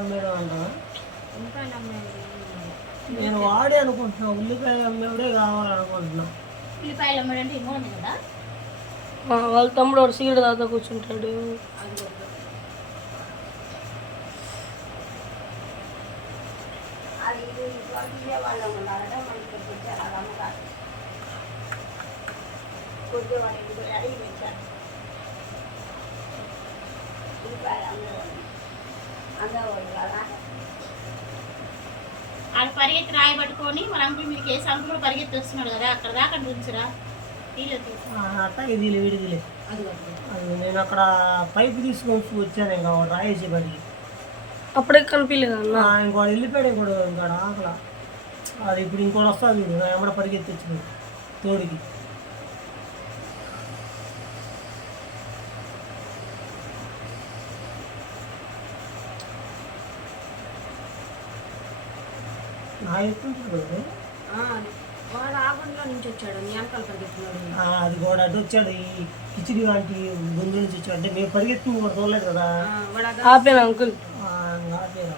అమ్మేడు అంటావా? ఉల్లిపాయలు అమ్మేది నేను వాడే అనుకుంటున్నా, ఉల్లిపాయలు అమ్మేవాడే కావాలనుకుంటున్నా. ఉల్లిపాయలు అమ్మడంటే ఇంకో ఉంది కదా, వాళ్ళ తమ్ముడు వాడు సీడ్ దాకా కూర్చుంటాడు. అది వద్దు. ఆడ పరిగెత్తి రాయి పట్టుకొని వాళ్ళ అంకుల్ మీకు వేసి అంకుల్ పరిగెత్తి వస్తున్నాడు కదా, అక్కడ దాకా ఉంచురా. అట్లా ఇది విడిదిలే. అది వద్దు. అది నేను అక్కడ పైపు తీసుకొని వచ్చాను, ఇంకా రాయేసి బడికి. అప్పుడే కనిపించలేదు అన్న. ఇంకోటి వెళ్ళిపోయాడు, ఇంకోటి ఇంకోటి ఆకల. అది ఇప్పుడు ఇంకోటి వస్తుంది వీడు, నా ఏమన్నా పరిగెత్తి వచ్చింది తోడికి. నా ఎత్తుంటాడు వాడు ఆ గుండెలో నుంచి వచ్చాడు, నీ వెనకాల పరిగెత్తున్నాడు. అది కూడా అడ్డు వచ్చాడు, ఈ కిచిడి లాంటి గుండె నుంచి వచ్చాడు. అంటే మేము పరిగెత్తుని కూడా చూడలేదు కదా. ఆపాను అంకుల్. ఆపేరా